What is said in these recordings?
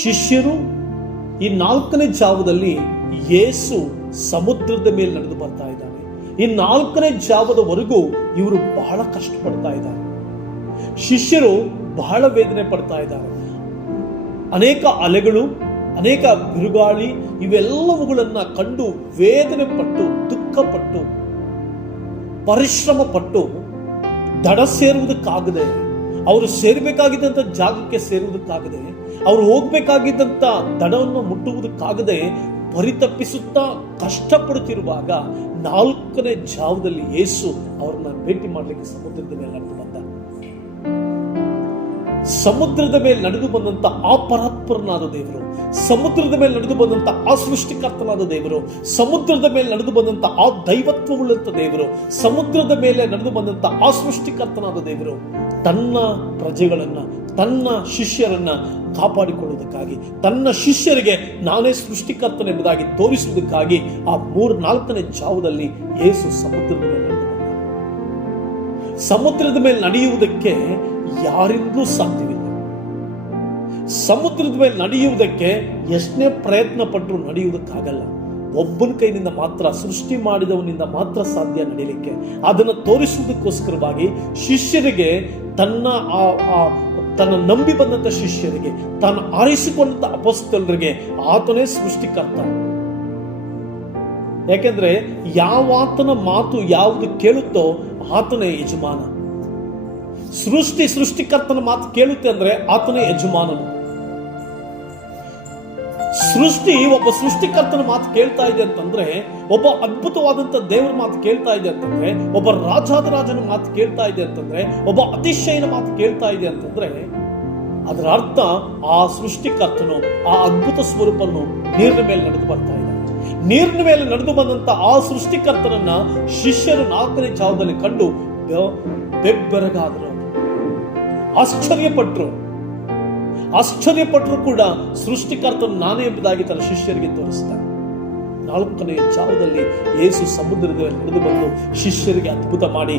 ಶಿಷ್ಯರು ಈ 4ನೇ ಜಾವದಲ್ಲಿ ಯೇಸು ಸಮುದ್ರದ ಮೇಲೆ ನಡೆದು ಬರ್ತಾ ಇದ್ದಾನೆ. ಈ 4ನೇ ಜಾವದವರೆಗೂ ಇವರು ಬಹಳ ಕಷ್ಟಪಡ್ತಾ ಇದ್ದಾರೆ. ಶಿಷ್ಯರು ಬಹಳ ವೇದನೆ ಪಡ್ತಾ ಇದ್ದಾರೆ. ಅನೇಕ ಅಲೆಗಳು, ಅನೇಕ ಬಿರುಗಾಳಿ ಇವೆಲ್ಲವುಗಳನ್ನ ಕಂಡು ವೇದನೆ ಪಟ್ಟು, ದುಃಖಪಟ್ಟು, ಪರಿಶ್ರಮ ಪಟ್ಟು ದಡ ಸೇರುವುದಕ್ಕಾಗದೆ, ಅವರು ಸೇರಬೇಕಾಗಿದ್ದಂಥ ಜಾಗಕ್ಕೆ ಸೇರುವುದಕ್ಕಾಗದೆ, ಅವರು ಹೋಗ್ಬೇಕಾಗಿದ್ದಂಥ ದಡವನ್ನು ಮುಟ್ಟುವುದಕ್ಕಾಗದೆ ಪರಿತಪ್ಪಿಸುತ್ತಾ ಕಷ್ಟಪಡುತ್ತಿರುವಾಗ 4ನೇ ಜಾವದಲ್ಲಿ ಯೇಸು ಅವರನ್ನ ಭೇಟಿ ಮಾಡಲಿಕ್ಕೆ ಸಮುದ್ರದ ಮೇಲೆ ನಡೆದು ಬಂದ. ಸಮುದ್ರದ ಮೇಲೆ ನಡೆದು ಬಂದಂತ ಆ ಪರಾತ್ಪರನಾದ ದೇವರು, ಸಮುದ್ರದ ಮೇಲೆ ನಡೆದು ಬಂದಂತ ಆ ಸೃಷ್ಟಿಕರ್ತನಾದ ದೇವರು, ಸಮುದ್ರದ ಮೇಲೆ ನಡೆದು ಬಂದಂತ ಆ ದೈವತ್ವವುಳ್ಳಂತ ದೇವರು, ಸಮುದ್ರದ ಮೇಲೆ ನಡೆದು ಬಂದಂತ ಆ ಸೃಷ್ಟಿಕರ್ತನಾದ ದೇವರು ತನ್ನ ಪ್ರಜೆಗಳನ್ನ, ತನ್ನ ಶಿಷ್ಯರನ್ನ ಕಾಪಾಡಿಕೊಳ್ಳುವುದಕ್ಕಾಗಿ, ತನ್ನ ಶಿಷ್ಯರಿಗೆ ನಾನೇ ಸೃಷ್ಟಿಕರ್ತನೆಂಬುದಾಗಿ ತೋರಿಸುವುದಕ್ಕಾಗಿ ಆ 4ನೇ ಜಾವದಲ್ಲಿ ಯೇಸು ಸಮುದ್ರದ ಮೇಲೆ ನಡೆದು ಬಂದ. ಸಮುದ್ರದ ಮೇಲೆ ನಡೆಯುವುದಕ್ಕೆ ಯಾರಿಂದಲೂ ಸಾಧ್ಯವಿಲ್ಲ. ಸಮುದ್ರದ ಮೇಲೆ ನಡೆಯುವುದಕ್ಕೆ ಎಷ್ಟೇ ಪ್ರಯತ್ನ ಪಟ್ಟರು ನಡೆಯುವುದಕ್ಕಾಗಲ್ಲ. ಒಬ್ಬನ ಕೈನಿಂದ ಮಾತ್ರ, ಸೃಷ್ಟಿ ಮಾಡಿದವನಿಂದ ಮಾತ್ರ ಸಾಧ್ಯ ನಡೆಯಲಿಕ್ಕೆ. ಅದನ್ನು ತೋರಿಸುವುದಕ್ಕೋಸ್ಕರವಾಗಿ ಶಿಷ್ಯರಿಗೆ, ತನ್ನ ನಂಬಿ ಬಂದಂತ ಶಿಷ್ಯರಿಗೆ, ತಾನು ಆರಿಸಿಕೊಂಡಂತ ಅಪೊಸ್ತಲರಿಗೆ ಆತನೇ ಸೃಷ್ಟಿಕರ್ತ. ಯಾಕೆಂದ್ರೆ ಯಾವಾತನ ಮಾತು ಯಾವುದು ಕೇಳುತ್ತೋ ಆತನೇ ಯಜಮಾನ. ಸೃಷ್ಟಿಕರ್ತನ ಮಾತು ಕೇಳುತ್ತೆ ಅಂದ್ರೆ ಆತನೇ ಯಜಮಾನನು. ಒಬ್ಬ ಸೃಷ್ಟಿಕರ್ತನ ಮಾತು ಕೇಳ್ತಾ ಇದೆ ಅಂತಂದ್ರೆ, ಒಬ್ಬ ಅದ್ಭುತವಾದಂತ ದೇವರ ಮಾತು ಕೇಳ್ತಾ ಇದೆ ಅಂತಂದ್ರೆ, ಒಬ್ಬ ರಾಜಾದಿರಾಜನ ಮಾತು ಕೇಳ್ತಾ ಇದೆ ಅಂತಂದ್ರೆ, ಒಬ್ಬ ಅತಿಶಯನ ಮಾತು ಕೇಳ್ತಾ ಇದೆ ಅಂತಂದ್ರೆ, ಅದರ ಅರ್ಥ ಆ ಸೃಷ್ಟಿಕರ್ತನು, ಆ ಅದ್ಭುತ ಸ್ವರೂಪನು ನೀರಿನ ಮೇಲೆ ನಡೆದು ಬರ್ತಾ ಇದ್ದಾನೆ. ನೀರಿನ ಮೇಲೆ ನಡೆದು ಬಂದಂತ ಆ ಸೃಷ್ಟಿಕರ್ತನನ್ನ ಶಿಷ್ಯರು 4ನೇ ಜಾವದಲ್ಲಿ ಕಂಡು ಬೆಬ್ಬೆರಗಾದರು, ಆಶ್ಚರ್ಯಪಟ್ಟರು ಕೂಡ ಸೃಷ್ಟಿಕರ್ತನು ನಾನೇ ಎಂಬುದಾಗಿ ತನ್ನ ಶಿಷ್ಯರಿಗೆ ತೋರಿಸ್ತಾನೆ. 4ನೇ ಜಾವದಲ್ಲಿ ಯೇಸು ಸಮುದ್ರದ ನಡೆದು ಬಂದು ಶಿಷ್ಯರಿಗೆ ಅದ್ಭುತ ಮಾಡಿ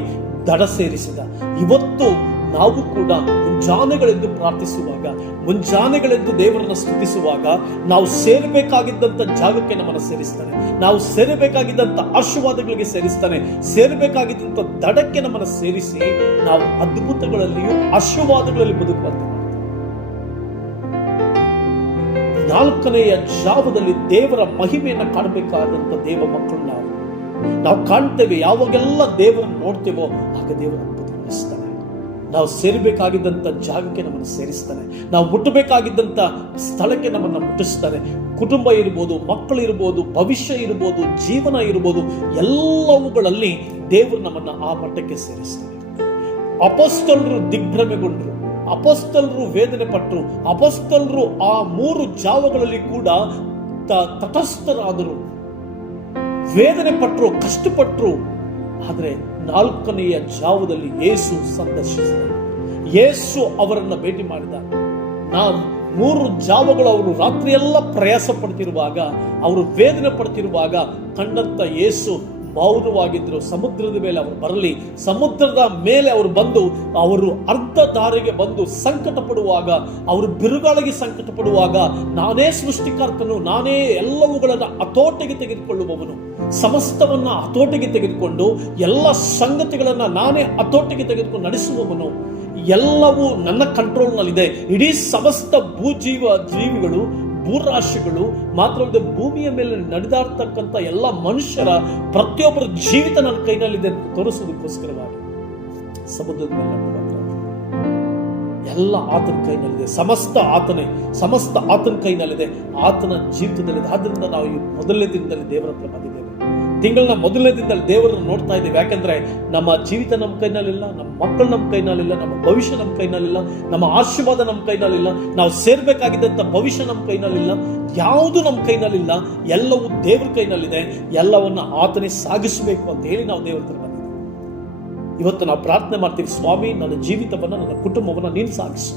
ದಡ ಸೇರಿಸಿದ. ಇವತ್ತು ನಾವು ಕೂಡ ಮುಂಜಾನೆಗಳೆಂದು ಪ್ರಾರ್ಥಿಸುವಾಗ, ಮುಂಜಾನೆಗಳೆಂದು ದೇವರನ್ನ ಸ್ತುತಿಸುವಾಗ ನಾವು ಸೇರಬೇಕಾಗಿದ್ದಂಥ ಜಾಗಕ್ಕೆ ನಮ್ಮನ್ನು ಸೇರಿಸ್ತಾನೆ. ನಾವು ಸೇರಬೇಕಾಗಿದ್ದಂಥ ಆಶೀರ್ವಾದಗಳಿಗೆ ಸೇರಿಸ್ತಾನೆ. ಸೇರಬೇಕಾಗಿದ್ದಂಥ ದಡಕ್ಕೆ ನಮ್ಮನ್ನು ಸೇರಿಸಿ ನಾವು ಅದ್ಭುತಗಳಲ್ಲಿಯೂ ಆಶೀರ್ವಾದಗಳಲ್ಲಿ ಬದುಕುವಂತೆ. 4ನೆಯ ಜಾವದಲ್ಲಿ ದೇವರ ಮಹಿಮೆಯನ್ನು ಕಾಣಬೇಕಾದಂತ ದೇವ ಮಕ್ಕಳು ನಾವು ಕಾಣ್ತೇವೆ. ಯಾವಾಗೆಲ್ಲ ದೇವರನ್ನು ನೋಡ್ತೇವೋ ಆಗ ದೇವರ ಅದ್ಭುತಗೊಳಿಸ್ತಾನೆ. ನಾವು ಸೇರಬೇಕಾಗಿದ್ದಂಥ ಜಾಗಕ್ಕೆ ನಮ್ಮನ್ನು ಸೇರಿಸ್ತಾನೆ. ನಾವು ಮುಟ್ಟಬೇಕಾಗಿದ್ದಂಥ ಸ್ಥಳಕ್ಕೆ ನಮ್ಮನ್ನು ಮುಟ್ಟಿಸ್ತಾನೆ. ಕುಟುಂಬ ಇರ್ಬೋದು, ಮಕ್ಕಳು ಇರ್ಬೋದು, ಭವಿಷ್ಯ ಇರ್ಬೋದು, ಜೀವನ ಇರ್ಬೋದು, ಎಲ್ಲವುಗಳಲ್ಲಿ ದೇವರು ನಮ್ಮನ್ನು ಆ ಮಟ್ಟಕ್ಕೆ ಸೇರಿಸ್ತಾನೆ. ಅಪೊಸ್ತಲರು ದಿಗ್ಭ್ರಮೆಗೊಂಡರು, ಅಪೊಸ್ತಲರು ವೇದನೆ ಪಟ್ಟರು, ಅಪೊಸ್ತಲರು ಆ 3 ಜಾವಗಳಲ್ಲಿ ಕೂಡ ತಟಸ್ಥರಾದರು, ವೇದನೆ ಪಟ್ಟರು, ಕಷ್ಟಪಟ್ಟರು. ಆದರೆ 4ನೆಯ ಜಾವದಲ್ಲಿ ಯೇಸು ಸಂದರ್ಶಿಸಿದ, ಯೇಸು ಅವರನ್ನ ಭೇಟಿ ಮಾಡಿದ. 3 ಜಾವಗಳು ಅವರು ರಾತ್ರಿಯೆಲ್ಲ ಪ್ರಯಾಸ ಪಡ್ತಿರುವಾಗ, ಅವರು ವೇದನೆ ಪಡ್ತಿರುವಾಗ ಕಂಡಂತ ಯೇಸು ಮೌನವಾಗಿದ್ರು. ಸಮುದ್ರದ ಮೇಲೆ ಅವರು ಬರಲಿ, ಸಮುದ್ರದ ಮೇಲೆ ಅವರು ಬಂದು, ಅವರು ಅರ್ಧ ದಾರಿಗೆ ಬಂದು ಸಂಕಟ ಪಡುವಾಗ, ಅವರು ಬಿರುಗಾಳಿಗೆ ಸಂಕಟ ಪಡುವಾಗ, ನಾನೇ ಸೃಷ್ಟಿಕರ್ತನು, ನಾನೇ ಎಲ್ಲವುಗಳನ್ನು ಹತೋಟಿಗೆ ತೆಗೆದುಕೊಳ್ಳುವವನು, ಸಮಸ್ತವನ್ನ ಹತೋಟಿಗೆ ತೆಗೆದುಕೊಂಡು ಎಲ್ಲ ಸಂಗತಿಗಳನ್ನ ನಾನೇ ಹತೋಟಿಗೆ ತೆಗೆದುಕೊಂಡು ನಡೆಸುವವನು, ಎಲ್ಲವೂ ನನ್ನ ಕಂಟ್ರೋಲ್ನಲ್ಲಿದೆ. ಇಡೀ ಸಮಸ್ತ ಜೀವಿಗಳು, ಭೂರಾಶಿಗಳು ಮಾತ್ರವಲ್ಲದೆ ಭೂಮಿಯ ಮೇಲೆ ನಡೆದಾಡ್ತಕ್ಕಂಥ ಎಲ್ಲ ಮನುಷ್ಯರ ಪ್ರತಿಯೊಬ್ಬರ ಜೀವಿತ ನನ್ನ ಕೈನಲ್ಲಿದೆ ಅಂತ ತೋರಿಸುವುದಕ್ಕೋಸ್ಕರವಾಗಿ ಸಮುದ್ರದ ಮೇಲೆ ಎಲ್ಲ ಆತನ ಕೈನಲ್ಲಿದೆ. ಸಮಸ್ತ ಆತನ ಕೈನಲ್ಲಿದೆ, ಆತನ ಜೀವಿತದಲ್ಲಿದೆ. ಆದ್ರಿಂದ ನಾವು ಈ ಮೊದಲನೇ ದಿನದಲ್ಲಿ ದೇವರ ಹತ್ರ ಬಂದಿದ್ದೇವೆ. ತಿಂಗಳ ಮೊದಲನೇ ದಿನದಲ್ಲಿ ದೇವರನ್ನು ನೋಡ್ತಾ ಇದ್ದೇವೆ. ಯಾಕಂದ್ರೆ ನಮ್ಮ ಜೀವಿತ ನಮ್ಮ ಕೈನಲ್ಲಿಲ್ಲ, ನಮ್ಮ ಮಕ್ಕಳು ನಮ್ಮ ಕೈನಲ್ಲಿಲ್ಲ, ನಮ್ಮ ಭವಿಷ್ಯ ನಮ್ಮ ಕೈನಲ್ಲಿಲ್ಲ, ನಮ್ಮ ಆಶೀರ್ವಾದ ನಮ್ಮ ಕೈನಲ್ಲಿಲ್ಲ, ನಾವು ಸೇರ್ಬೇಕಾಗಿದ್ದಂಥ ಭವಿಷ್ಯ ನಮ್ಮ ಕೈನಲ್ಲಿಲ್ಲ, ಯಾವುದು ನಮ್ಮ ಕೈನಲ್ಲಿಲ್ಲ. ಎಲ್ಲವೂ ದೇವರ ಕೈನಲ್ಲಿದೆ. ಎಲ್ಲವನ್ನ ಆತನೇ ಸಾಗಿಸಬೇಕು ಅಂತ ಹೇಳಿ ನಾವು ದೇವರ ಹತ್ರ ಬಂದಿದ್ದೇವೆ. ಇವತ್ತು ನಾವು ಪ್ರಾರ್ಥನೆ ಮಾಡ್ತೀವಿ, ಸ್ವಾಮಿ, ನನ್ನ ಜೀವಿತವನ್ನ, ನನ್ನ ಕುಟುಂಬವನ್ನ ನೀನು ಸಾಗಿಸು.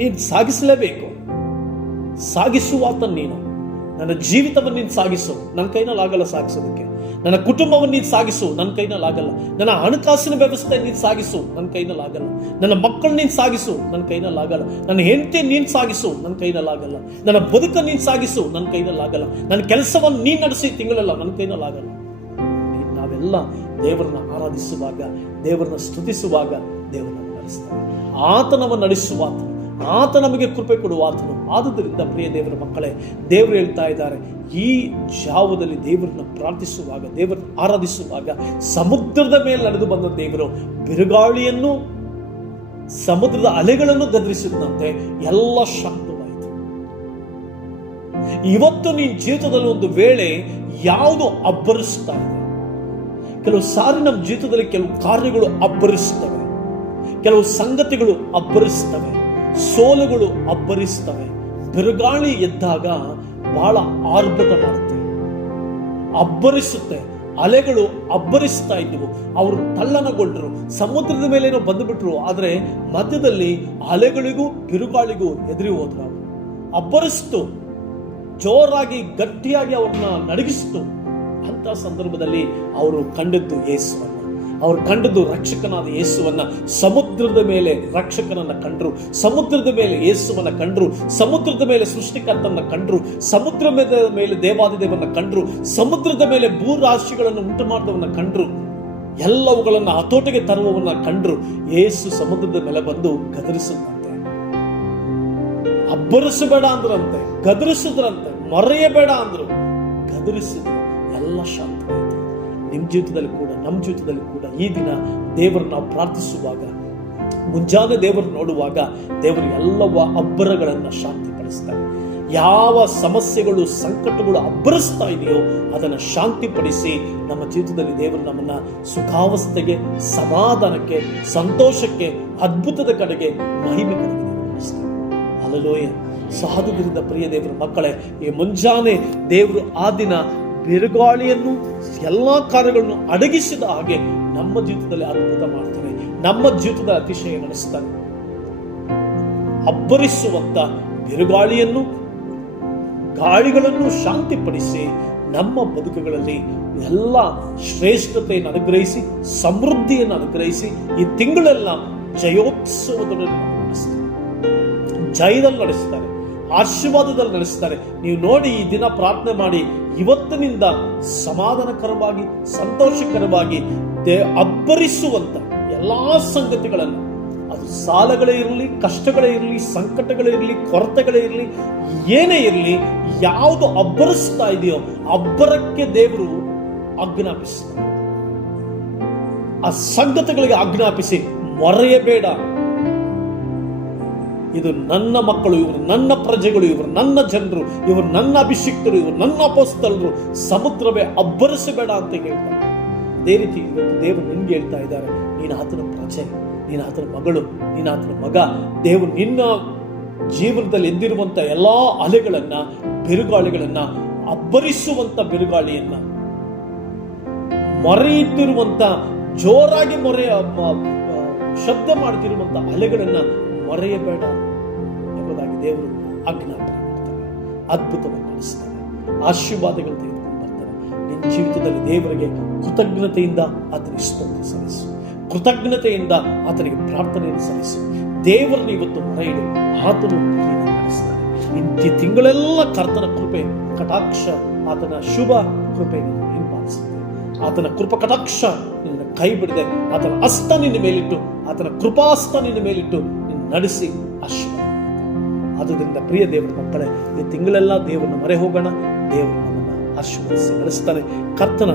ನೀನು ಸಾಗಿಸಲೇಬೇಕು. ಸಾಗಿಸುವಾತ ನೀನು. ನನ್ನ ಜೀವಿತವನ್ನು ನೀನು ಸಾಗಿಸು. ನನ್ನ ಕೈನಲ್ಲಿ ಆಗಲ್ಲ ಸಾಗಿಸೋದಕ್ಕೆ. ನನ್ನ ಕುಟುಂಬವನ್ನು ನೀನು ಸಾಗಿಸು, ನನ್ನ ಕೈನಲ್ಲಾಗಲ್ಲ. ನನ್ನ ಹಣಕಾಸಿನ ವ್ಯವಸ್ಥೆ ನೀನು ಸಾಗಿಸು, ನನ್ನ ಕೈನಲ್ಲಾಗಲ್ಲ. ನನ್ನ ಮಕ್ಕಳು ನೀನು ಸಾಗಿಸು, ನನ್ನ ಕೈನಲ್ಲಾಗಲ್ಲ. ನನ್ನ ಹೆಂಡತಿ ನೀನು ಸಾಗಿಸು, ನನ್ನ ಕೈನಲ್ಲಾಗಲ್ಲ. ನನ್ನ ಬದುಕನ್ನು ನೀನು ಸಾಗಿಸು, ನನ್ನ ಕೈನಲ್ಲಾಗಲ್ಲ. ನನ್ನ ಕೆಲಸವನ್ನು ನೀನು ನಡೆಸಿ ತಿಂಗಳಲ್ಲ, ನನ್ನ ಕೈನಲ್ಲಾಗಲ್ಲ. ನಾವೆಲ್ಲ ದೇವರನ್ನ ಆರಾಧಿಸುವಾಗ, ದೇವರನ್ನ ಸ್ತುತಿಸುವಾಗ ದೇವರನ್ನ ನಡೆಸ್ತಾನೆ. ಆತನವನ್ನು ನಡೆಸುವಾತ, ಆತ ನಮಗೆ ಕೃಪೆ ಕೊಡುವಾತನು. ಆದುದರಿಂದ ಪ್ರಿಯ ದೇವರ ಮಕ್ಕಳೇ, ದೇವರು ಹೇಳ್ತಾ ಇದ್ದಾರೆ, ಈ ಜಾವದಲ್ಲಿ ದೇವರನ್ನ ಪ್ರಾರ್ಥಿಸುವಾಗ, ದೇವರನ್ನ ಆರಾಧಿಸುವಾಗ, ಸಮುದ್ರದ ಮೇಲೆ ನಡೆದು ಬಂದ ದೇವರು ಬಿರುಗಾಳಿಯನ್ನು, ಸಮುದ್ರದ ಅಲೆಗಳನ್ನು ಗದರಿಸಿದಂತೆ ಎಲ್ಲ ಶಾಂತವಾಯಿತು. ಇವತ್ತು ನಿನ್ನ ಜೀವಿತದಲ್ಲಿ ಒಂದು ವೇಳೆ ಯಾವುದು ಅಬ್ಬರಿಸ್ತಾ ಇದೆ, ಕೆಲವು ಸಾರಿ ನಮ್ಮ ಜೀವಿತದಲ್ಲಿ ಕೆಲವು ಕಾರ್ಯಗಳು ಅಬ್ಬರಿಸ್ತವೆ, ಕೆಲವು ಸಂಗತಿಗಳು ಅಬ್ಬರಿಸ್ತವೆ, ಸೋಲುಗಳು ಅಬ್ಬರಿಸ್ತವೆ. ಬಿರುಗಾಳಿ ಎದ್ದಾಗ ಬಹಳ ಆರ್ಭಟ ಮಾಡುತ್ತೆ, ಅಬ್ಬರಿಸುತ್ತೆ. ಅಲೆಗಳು ಅಬ್ಬರಿಸ್ತಾ ಇದ್ದವು, ಅವರು ತಲ್ಲಣಗೊಂಡ್ರು, ಸಮುದ್ರದ ಮೇಲೇನೋ ಬಂದುಬಿಟ್ರು. ಆದರೆ ಮಧ್ಯದಲ್ಲಿ ಅಲೆಗಳಿಗೂ ಬಿರುಗಾಳಿಗೂ ಎದುರಿ ಹೋದ್ರು. ಅವರು ಅಬ್ಬರಿಸ್ತು, ಜೋರಾಗಿ ಗಟ್ಟಿಯಾಗಿ ಅವ್ರನ್ನ ನಡಗಿಸ್ತು. ಅಂತ ಸಂದರ್ಭದಲ್ಲಿ ಅವರು ಕಂಡದ್ದು ಯೇಸುವನ್ನ, ಅವರು ಕಂಡದ್ದು ರಕ್ಷಕನಾದ ಯೇಸುವನ್ನ. ಸಮುದ್ರದ ಮೇಲೆ ರಕ್ಷಕನನ್ನ ಕಂಡ್ರು, ಸಮುದ್ರದ ಮೇಲೆ ಯೇಸುವನ್ನ ಕಂಡ್ರು, ಸಮುದ್ರದ ಮೇಲೆ ಸೃಷ್ಟಿಕರ್ತನ ಕಂಡ್ರು, ಸಮುದ್ರದ ಮೇಲೆ ದೇವಾದಿದೇವನ್ನ ಕಂಡ್ರು, ಸಮುದ್ರದ ಮೇಲೆ ಭೂರಾಶಿಗಳನ್ನು ಉಂಟು ಮಾಡಿದವನ್ನ ಕಂಡ್ರು, ಎಲ್ಲವುಗಳನ್ನ ಹತೋಟಿಗೆ ತರುವವನ್ನ ಕಂಡ್ರು. ಯೇಸು ಸಮುದ್ರದ ಮೇಲೆ ಬಂದು ಗದರಿಸಿದಂತೆ, ಅಬ್ಬರಿಸಬೇಡ ಅಂದ್ರಂತೆ, ಗದರಿಸಿದ್ರಂತೆ, ಮರೆಯಬೇಡ ಅಂದ್ರು, ಗದರಿಸಿದ್ರು. ಎಲ್ಲ ಶಾಂತವಾಯಿತು. ನಿಮ್ಮ ಜೀವಿತದಲ್ಲಿ ಕೂಡ, ನಮ್ಮ ಜೀವಿತದಲ್ಲಿ ಕೂಡ ಈ ದಿನ ದೇವರು ನಾವು ಪ್ರಾರ್ಥಿಸುವಾಗ, ಮುಂಜಾನೆ ದೇವರು ನೋಡುವಾಗ, ದೇವರು ಎಲ್ಲವ ಅಬ್ಬರಗಳನ್ನು ಶಾಂತಿಪಡಿಸ್ತಾರೆ. ಯಾವ ಸಮಸ್ಯೆಗಳು, ಸಂಕಟಗಳು ಅಬ್ಬರಿಸ್ತಾ ಇದೆಯೋ ಅದನ್ನು ಶಾಂತಿಪಡಿಸಿ ನಮ್ಮ ಜೀವಿತದಲ್ಲಿ ದೇವರು ನಮ್ಮನ್ನ ಸುಖಾವಸ್ಥೆಗೆ, ಸಮಾಧಾನಕ್ಕೆ, ಸಂತೋಷಕ್ಕೆ, ಅದ್ಭುತದ ಕಡೆಗೆ, ಮಹಿಮೆ ಕಡೆಗೆ ನಡೆಸ್ತಾರೆ. ಹಲ್ಲೆಲೂಯಾ. ಸಾಧುಗಳಿಂದ ಪ್ರಿಯ ದೇವರ ಮಕ್ಕಳೇ, ಈ ಮುಂಜಾನೆ ದೇವರು ಆ ದಿನ ಬಿರುಗಾಳಿಯನ್ನು, ಎಲ್ಲಾ ಕಾರ್ಯಗಳನ್ನು ಅಡಗಿಸಿದ ಹಾಗೆ ನಮ್ಮ ಜೀವಿತದಲ್ಲಿ ಅದ್ಭುತ ಮಾಡ್ತಾನೆ, ನಮ್ಮ ಜೀವಿತದ ಅತಿಶಯ ನಡೆಸ್ತಾನೆ. ಅಬ್ಬರಿಸುವಂತ ಬಿರುಗಾಳಿಯನ್ನು, ಗಾಳಿಗಳನ್ನು ಶಾಂತಿಪಡಿಸಿ ನಮ್ಮ ಬದುಕುಗಳಲ್ಲಿ ಎಲ್ಲ ಶ್ರೇಷ್ಠತೆಯನ್ನು ಅನುಗ್ರಹಿಸಿ, ಸಮೃದ್ಧಿಯನ್ನು ಅನುಗ್ರಹಿಸಿ, ಈ ತಿಂಗಳೆಲ್ಲ ಜಯೋತ್ಸವದಲ್ಲಿ ನಡೆಸ್ತಾರೆ, ಜಯದಲ್ಲಿ ನಡೆಸ್ತಾರೆ, ಆಶೀರ್ವಾದದಲ್ಲಿ ನಡೆಸ್ತಾರೆ. ನೀವು ನೋಡಿ, ಈ ದಿನ ಪ್ರಾರ್ಥನೆ ಮಾಡಿ, ಇವತ್ತಿನಿಂದ ಸಮಾಧಾನಕರವಾಗಿ, ಸಂತೋಷಕರವಾಗಿ ಅಬ್ಬರಿಸುವಂತ ಎಲ್ಲಾ ಸಂಗತಿಗಳನ್ನು, ಅದು ಸಾಲಗಳೇ ಇರಲಿ, ಕಷ್ಟಗಳೇ ಇರಲಿ, ಸಂಕಟಗಳೇ ಇರಲಿ, ಕೊರತೆಗಳೇ ಇರಲಿ, ಏನೇ ಇರಲಿ, ಯಾವುದು ಅಬ್ಬರಿಸ್ತಾ ಇದೆಯೋ ಅಬ್ಬರಕ್ಕೆ ದೇವರು ಆಜ್ಞಾಪಿಸ್ತಾರೆ. ಆ ಸಂಗತಿಗಳಿಗೆ ಆಜ್ಞಾಪಿಸಿ, ಮರೆಯಬೇಡ, ಇದು ನನ್ನ ಮಕ್ಕಳು, ಇವರು ನನ್ನ ಪ್ರಜೆಗಳು, ಇವರು ನನ್ನ ಜನರು, ಇವರು ನನ್ನ ಅಭಿಷಿಕ್ತರು, ಇವರು ನನ್ನ ಅಪೊಸ್ತಲರು, ಸಮುದ್ರವೇ ಅಬ್ಬರಿಸಬೇಡ ಅಂತ ಹೇಳ್ತಾರೆ. ಅದೇ ರೀತಿ ಇವತ್ತು ದೇವರು ನಿನ್ಗೆ ಹೇಳ್ತಾ ಇದ್ದಾರೆ, ನೀನು ಆತನ ಪ್ರಜೆ, ನೀನು ಆತನ ಮಗಳು, ನೀನು ಆತನ ಮಗ. ದೇವರು ನಿನ್ನ ಜೀವನದಲ್ಲಿ ಎದ್ದಿರುವಂತ ಎಲ್ಲಾ ಅಲೆಗಳನ್ನ, ಬಿರುಗಾಳಿಗಳನ್ನ, ಅಬ್ಬರಿಸುವಂತ ಬಿರುಗಾಳಿಯನ್ನ, ಮೊರೆಯಿಟ್ಟಿರುವಂತ, ಜೋರಾಗಿ ಶಬ್ದ ಮಾಡ್ತಿರುವಂತ ಅಲೆಗಳನ್ನ ಮರೆಯಬೇಡ ಎಂಬುದಾಗಿ ದೇವರು ಆಜ್ಞಾಪನೆ ಮಾಡ್ತಾರೆ. ಅದ್ಭುತವನ್ನು ನಡೆಸ್ತಾರೆ, ಆಶೀರ್ವಾದಗಳು ತೆಗೆದುಕೊಂಡು ಬರ್ತಾರೆ. ನಿನ್ನ ಜೀವಿತದಲ್ಲಿ ದೇವರಿಗೆ ಕೃತಜ್ಞತೆಯಿಂದ ಆತನಿಗೆ ಸ್ತೋತ್ರ ಸಲ್ಲಿಸು, ಕೃತಜ್ಞತೆಯಿಂದ ಆತನಿಗೆ ಪ್ರಾರ್ಥನೆಯನ್ನು ಸಲ್ಲಿಸು. ದೇವರನ್ನು ಇವತ್ತು ಮೊರೆಯಿಡು, ಆತನು ನಡೆಸ್ತಾನೆ. ಈ ತಿಂಗಳೆಲ್ಲ ಕರ್ತನ ಕೃಪೆ, ಕಟಾಕ್ಷ, ಆತನ ಶುಭ ಕೃಪೆ ಹಿಂಬಾಲಿಸುತ್ತೆ. ಆತನ ಕೃಪಾ ಕಟಾಕ್ಷ ನಿನ್ನ ಕೈ ಬಿಡದೆ, ಆತನ ಹಸ್ತ ನಿನ್ನ ಮೇಲಿಟ್ಟು, ಆತನ ಕೃಪಾಸ್ತ ನಿನ್ನ ಮೇಲಿಟ್ಟು ನಡೆಸಿ ಆಶೀರ್ವಾದ. ಆದುದರಿಂದ ಪ್ರಿಯ ದೇವರ ಮಕ್ಕಳೇ, ಈ ತಿಂಗಳೆಲ್ಲ ದೇವರನ್ನ ಮೊರೆ ಹೋಗೋಣ. ದೇವರು ನಮ್ಮನ್ನು ಆಶೀರ್ವದಿಸಿ ನಡೆಸ್ತಾನೆ. ಕರ್ತನ